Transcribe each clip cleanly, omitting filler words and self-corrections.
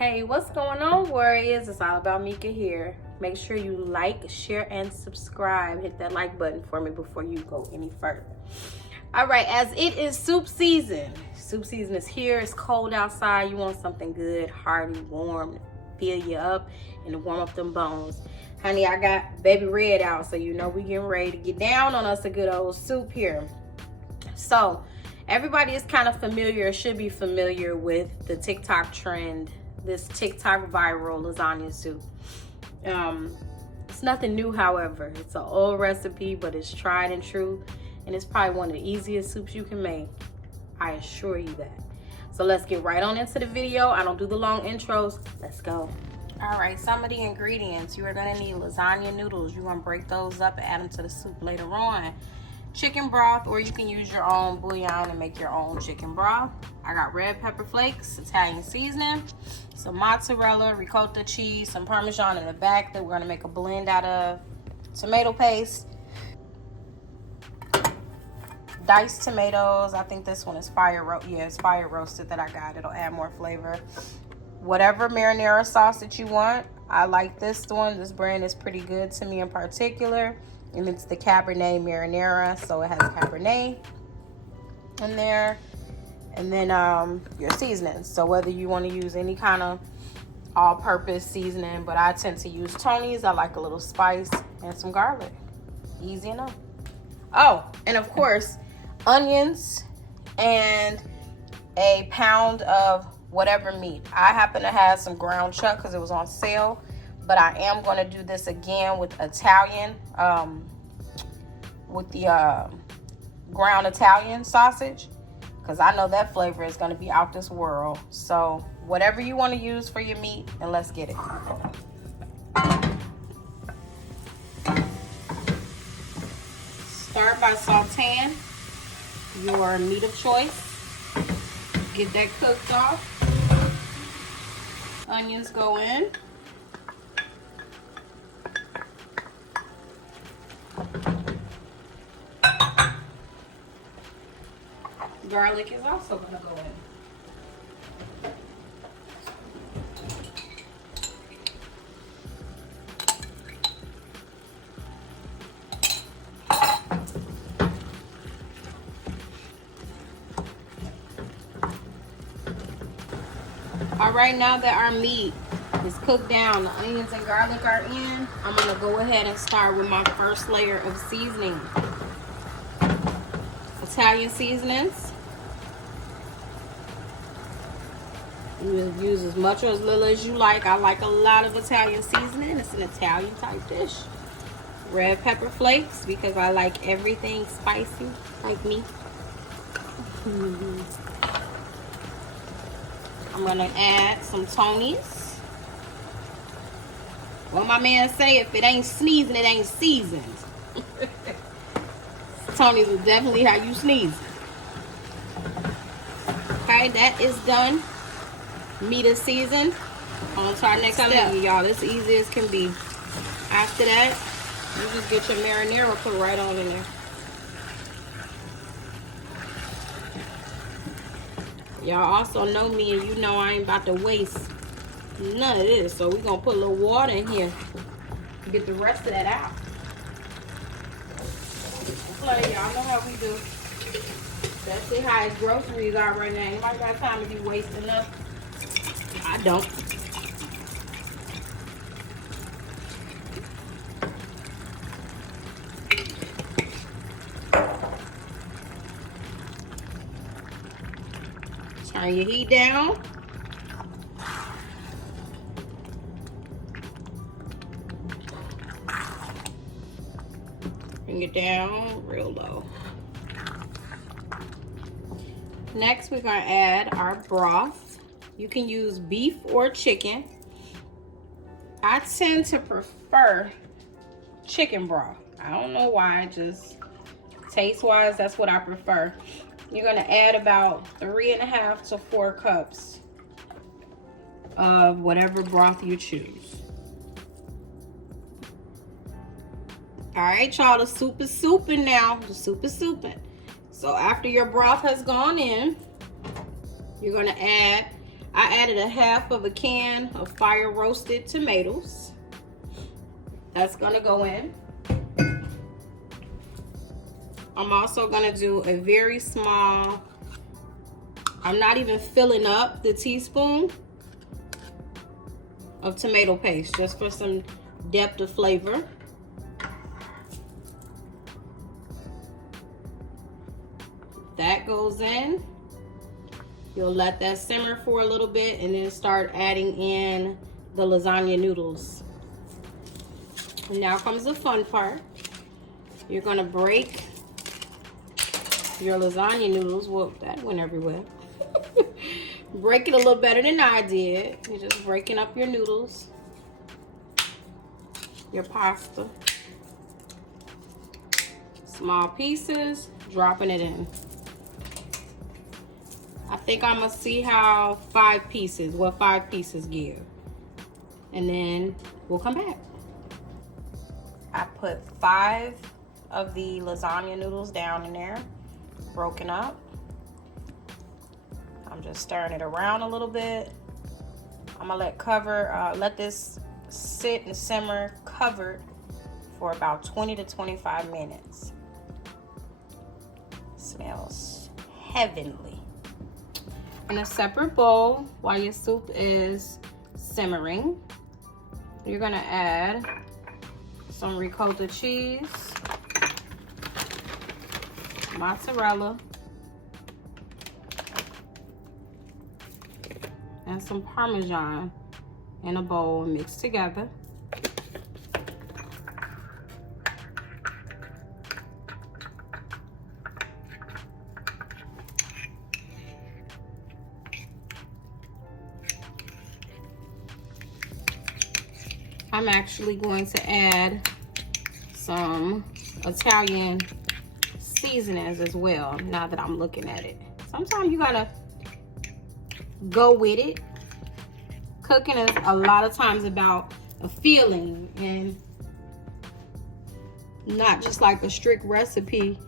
Hey, what's going on, warriors? It's all about Mika here. Make sure you like, share, and subscribe. Hit that like button for me before you go any further. All right, as it is soup season. Soup season is here. It's cold outside. You want something good, hearty, warm, to fill you up and to warm up them bones. Honey, I got baby red out, so you know we getting ready to get down on us a good old soup here. So everybody is kind of familiar, should be familiar with the TikTok trend, this TikTok viral lasagna soup. It's nothing new, however. It's an old recipe, but it's tried and true, and it's probably one of the easiest soups you can make. I assure you that. So let's get right on into the video. I don't do the long intros. Let's go. All right, some of the ingredients. You are gonna need lasagna noodles. You're gonna break those up and add them to the soup later on. Chicken broth, or you can use your own bouillon and make your own chicken broth. I got red pepper flakes, Italian seasoning, some mozzarella, ricotta cheese, some Parmesan in the back that we're gonna make a blend out of, tomato paste, diced tomatoes. I think this one is it's fire roasted that I got. It'll add more flavor. Whatever marinara sauce that you want. I like this one. This brand is pretty good to me in particular. And it's the Cabernet marinara, so it has Cabernet in there. And then your seasonings. So whether you want to use any kind of all-purpose seasoning, but I tend to use Tony's. I like a little spice and some garlic. Easy enough. Oh, and of course, onions and a pound of whatever meat. I happen to have some ground chuck because it was on sale. But I am going to do this again with Italian, with the ground Italian sausage, because I know that flavor is going to be out this world. So whatever you want to use for your meat, and let's get it. Start by sauteing your meat of choice. Get that cooked off. Onions go in. Garlic is also going to go in. All right, now that our meat is cooked down, the onions and garlic are in, I'm going to go ahead and start with my first layer of seasoning. Italian seasonings. You use as much or as little as you like. I like a lot of Italian seasoning. It's an Italian type dish. Red pepper flakes, because I like everything spicy, like me. I'm gonna add some Tony's. Well, my man say, if it ain't sneezing, it ain't seasoned. Tony's is definitely how you sneeze. Okay, that is done. Meat is seasoned. On to our next step, y'all. It's easy as can be. After that, you just get your marinara put right on in there. Y'all also know me, and you know I ain't about to waste none of this. So we're gonna put a little water in here to get the rest of that out. Y'all know how we do. That's it, how his groceries are right now. Anybody got time to be wasting up? I don't. Turn your heat down. Bring it down real low. Next, we're going to add our broth. You can use beef or chicken. I tend to prefer chicken broth. I don't know why, just taste-wise, that's what I prefer. You're going to add about 3.5 to 4 cups of whatever broth you choose. All right, y'all, the soup is souping now. The soup is souping. So after your broth has gone in, you're gonna add I added a half of a can of fire roasted tomatoes. That's gonna go in. I'm also gonna do a very small, I'm not even filling up the teaspoon of tomato paste, just for some depth of flavor. That goes in. You'll let that simmer for a little bit and then start adding in the lasagna noodles. And now comes the fun part. You're gonna break your lasagna noodles. Whoa, that went everywhere. Break it a little better than I did. You're just breaking up your noodles, your pasta. Small pieces, dropping it in. I think I'm gonna see how 5 pieces give. And then we'll come back. I put 5 of the lasagna noodles down in there, broken up. I'm just stirring it around a little bit. I'm gonna let this sit and simmer covered for about 20 to 25 minutes. Smells heavenly. In a separate bowl, while your soup is simmering, you're gonna add some ricotta cheese, mozzarella, and some Parmesan in a bowl mixed together. I'm actually going to add some Italian seasonings as well, now that I'm looking at it. Sometimes you gotta go with it. Cooking is a lot of times about a feeling and not just like a strict recipe.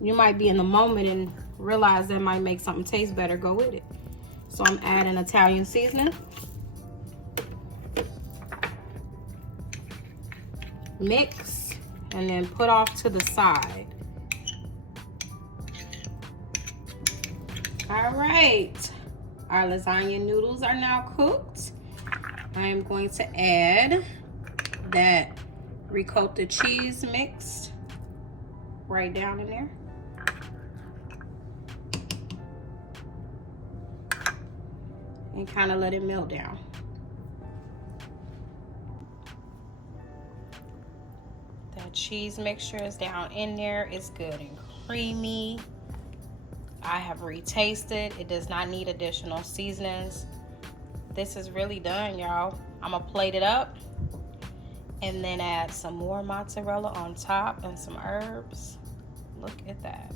You might be in the moment and realize that might make something taste better, go with it. So I'm adding Italian seasoning. Mix and then put off to the side. All right, our lasagna noodles are now cooked. I am going to add that ricotta cheese mix right down in there. And kind of let it melt down. That cheese mixture is down in there. It's good and creamy. I have retasted. It does not need additional seasonings. This is really done, y'all. I'm gonna plate it up and then add some more mozzarella on top and some herbs. Look at that.